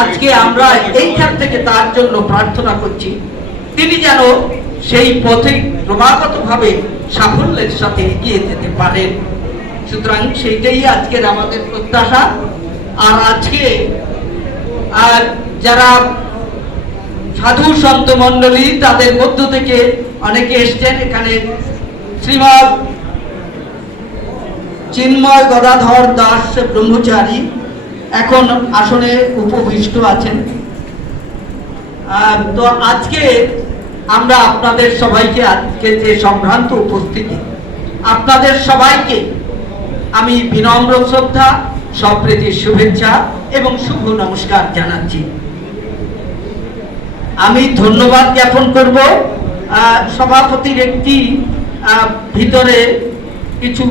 আজকে আমরা এইখান থেকে তার জন্য প্রার্থনা করছি, তিনি যেন সেই পথে ক্রমাগতভাবে সাফল্যের সাথে এগিয়ে যেতে পারেন। সুতরাং সেইটাই আজকের আমাদের প্রত্যাশা। আর আজকে যারা সাধু সন্ত মণ্ডলী, তাদের মধ্য থেকে অনেকে এসছেন। এখানে শ্রীমৎ চিন্ময় গদাধর দাস ব্রহ্মচারী এখন আসনে উপবিষ্ট আছেন। তো আজকে আমরা আপনাদের সবাইকে, আজকে যে সম্ভ্রান্ত উপস্থিতি, আপনাদের সবাইকে আমি বিনম্র শ্রদ্ধা, সপ্রীতির শুভেচ্ছা এবং শুভ নমস্কার জানাচ্ছি। আমি ধন্যবাদ জ্ঞাপন করব সভাপতির একটি ভিতরে কিছু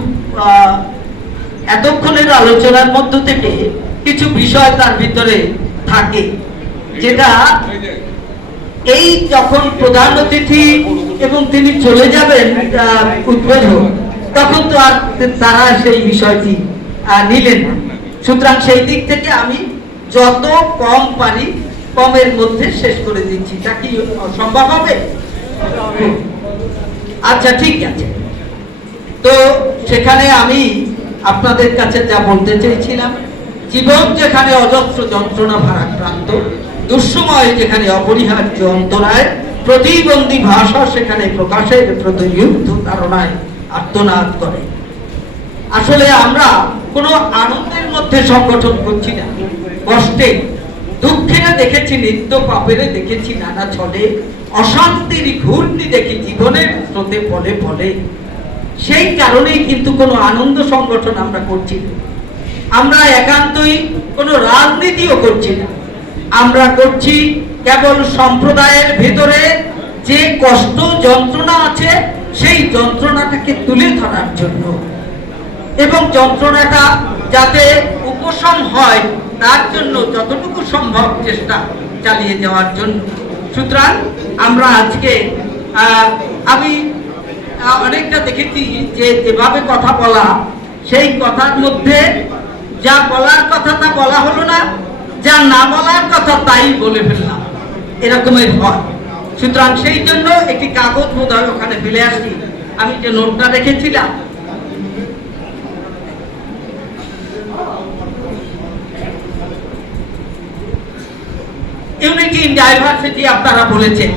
এতক্ষণের আলোচনার মধ্য থেকে কিছু বিষয় তার ভিতরে থাকে, যেটা এই যখন প্রধান অতিথি এবং তিনি চলে যাবেন উদ্বোধক, তখন তো আর তারা সেই বিষয়টি নিলেন না। সুতরাং সেই দিক থেকে আমি যত কম পারি কমের মধ্যে শেষ করে দিচ্ছি। তা কি সম্ভব হবে? আচ্ছা, ঠিক আছে। তো সেখানে আমি আপনাদের কাছে যা বলতে চেয়েছিলাম, জীবন যেখানে অজস্র যন্ত্রণা ভারাক্রান্ত, দুঃসময় যেখানে অপরিহার্য অন্তরায়, প্রতিবন্ধী ভাষা সেখানে প্রকাশের প্রতিযুদ্ধ ধারণায় আর্তনাদ করে। আসলে আমরা কোনো আনন্দের মধ্যে সংগঠন করছি না, কষ্টে দুঃখেরা দেখেছি, নিত্য পাপেরে দেখেছি নানা ছলে, অশান্তির ঘূর্ণি দেখি জীবনের স্রোতে ফলে ফলে। সেই কারণেই কিন্তু কোনো আনন্দ সংগঠন আমরা করছি না। আমরা একান্তই কোনো রাজনীতিও করছি না। আমরা করছি কেবল সম্প্রদায়ের ভেতরে যে কষ্ট যন্ত্রণা আছে সেই যন্ত্রণাটাকে তুলে ধরার জন্য, এবং যন্ত্রণাটা যাতে উপশম হয় তার জন্য যতটুকু সম্ভব চেষ্টা চালিয়ে যাওয়ার জন্য। সুতরাং আমরা আজকে আমি অনেকটা দেখেছি যে যেভাবে কথা বলা, সেই কথার মধ্যে যা বলার কথা তা বলা হলো না, যা না বলার কথা তাই বলে ফেললাম, এরকমের হয়। সুতরাং সেই জন্য একটি কাগজ বোধহয় ওখানে ফেলে আসছি, আমি যে নোটটা রেখেছিলাম। ইউনিটি ইন ডাইভার্সিটি আপনারা বলেছেন,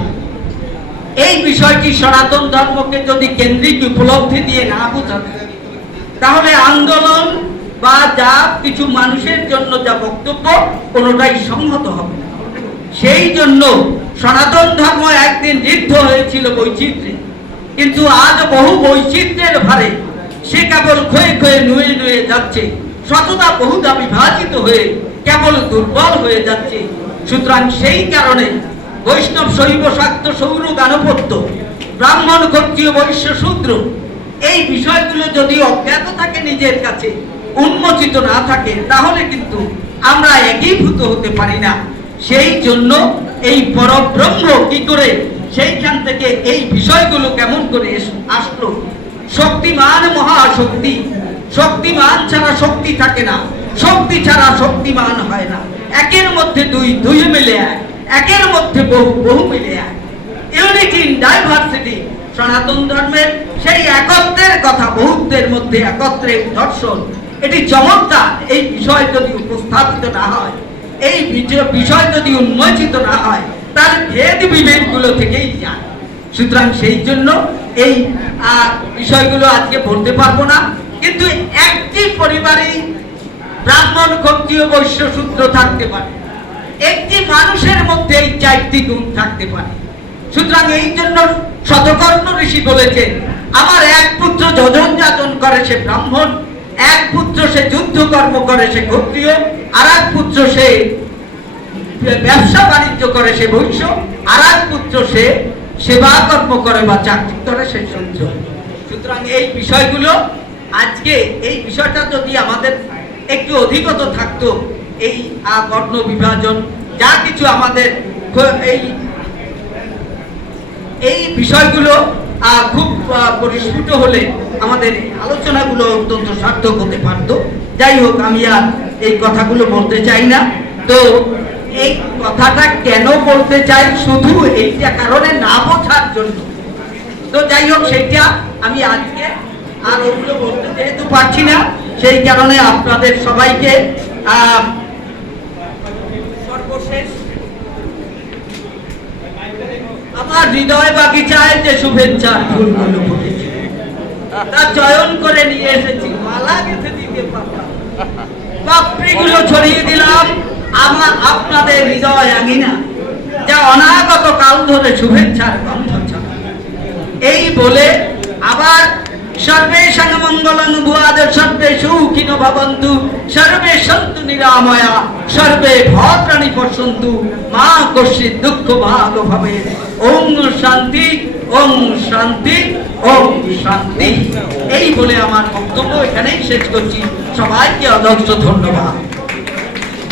এই বিষয়টি সনাতন ধর্মকে যদি কেন্দ্রিক উপলব্ধি দিয়ে না বোঝানো, তাহলে আন্দোলন বা যা কিছু মানুষের জন্য যা বক্তব্য কোনোটাই সংহত হবে না। সেই জন্য সনাতন ধর্ম একদিন ঋদ্ধ হয়েছিল বৈচিত্র্যে, কিন্তু আজ বহু বৈচিত্র্যের ভারে সে কেবল ক্ষয়ে ক্ষয়ে নুয়ে নুয়ে যাচ্ছে, শতদা বহুদা বিভাজিত হয়ে কেবল দুর্বল হয়ে যাচ্ছে। সুতরাং সেই কারণে বৈষ্ণব শৈব শাক্ত সৌর গানপত্য, ব্রাহ্মণ ক্ষত্রিয় বৈশ্য শূদ্র, এই বিষয়গুলো যদি অজ্ঞাত থাকে, নিজের কাছে উন্মোচিত না থাকে, তাহলে কিন্তু আমরা একীভূত হতে পারি না। সেই জন্য এই পরব্রহ্ম কি করে সেইখান থেকে এই বিষয়গুলো কেমন করে আসলো। শক্তিমান মহাশক্তি, শক্তিমান ছাড়া শক্তি থাকে না, শক্তি ছাড়া শক্তিমান হয় না। একের মধ্যে দুই, দুই মিলে এক, একের মধ্যে বহু, বহু মিলে এক। ইউনিটি ইন ডাইভার্সিটি সনাতন ধর্মের সেই একত্রের কথা, বহুত্বের মধ্যে একত্রের দর্শন। এটি চমৎকার। এই বিষয় যদি উপস্থাপিত না হয়, এই বিষয় যদি উন্মোচিত না হয়, তার ভেদ বিভেদগুলো থেকেই যায়। সুতরাং সেই জন্য এই বিষয়গুলো আজকে বলতে পারবো না, কিন্তু একটি পরিবারেই ব্রাহ্মণ ক্ষত্রিয় বৈশ্য শূদ্র থাকতে পারে, একটি মানুষের মধ্যে এই চারটি গুণ থাকতে পারে। সুতরাং এই জন্য শতকর্ণ ঋষি বলেছেন, আমার এক পুত্র যজন যাচন করে সে ব্রাহ্মণ, এক পুত্র সে যুদ্ধ কর্ম করে সে ক্ষত্রিয়, আর এক পুত্র সে ব্যবসা বাণিজ্য করে সে বৈশ্য, আর এক পুত্র সে সেবা কর্ম করে বা চাকরি করে সে শূদ্র। সুতরাং এই বিষয়গুলো আজকে, এই বিষয়টা যদি আমাদের একটু অধিগত থাকতো, এই বর্ণ বিভাজন যা কিছু আমাদের এই বিষয়গুলো খুব পরিস্ফুট হলে আমাদের আলোচনাগুলো অত্যন্ত সার্থক হতে পারত। যাই হোক, আমি আর এই কথাগুলো বলতে চাই না। তো এই কথাটা কেন বলতে চাই, শুধু এইটা কারণে না বোঝার জন্য। তো যাই হোক, সেইটা আমি আজকে আর ওগুলো বলতে যেহেতু পারছি না, সেই কারণে আপনাদের সবাইকে সর্বশেষ আমার হৃদয় বাগিচায় যে শুভেচ্ছার ফুলগুলো ফুটেছে তা চয়ন করে নিয়ে এসেছি, মালা গেঁথে দিতে পারলাম, পাপড়িগুলো ছড়িয়ে দিলাম আমার আপনাদের হৃদয় আঙিনা, যা অনাগত কাল ধরে শুভেচ্ছার গন্ধ ছড়ায়। এই বলে আবার সর্বেষাং মঙ্গলং ভুয়াদ সর্বে সুখিনো ভবন্তু সর্বে সন্তু নিরাময়া সর্বে ভদ্রাণি পশ্যন্তু মা কশ্চিৎ দুঃখ ভাগ ভবেৎ। ওম শান্তি, ওম শান্তি, ওম শান্তি। এই বলে আমার বক্তব্য এখানেই শেষ করছি। সবাইকে অজস্র ধন্যবাদ।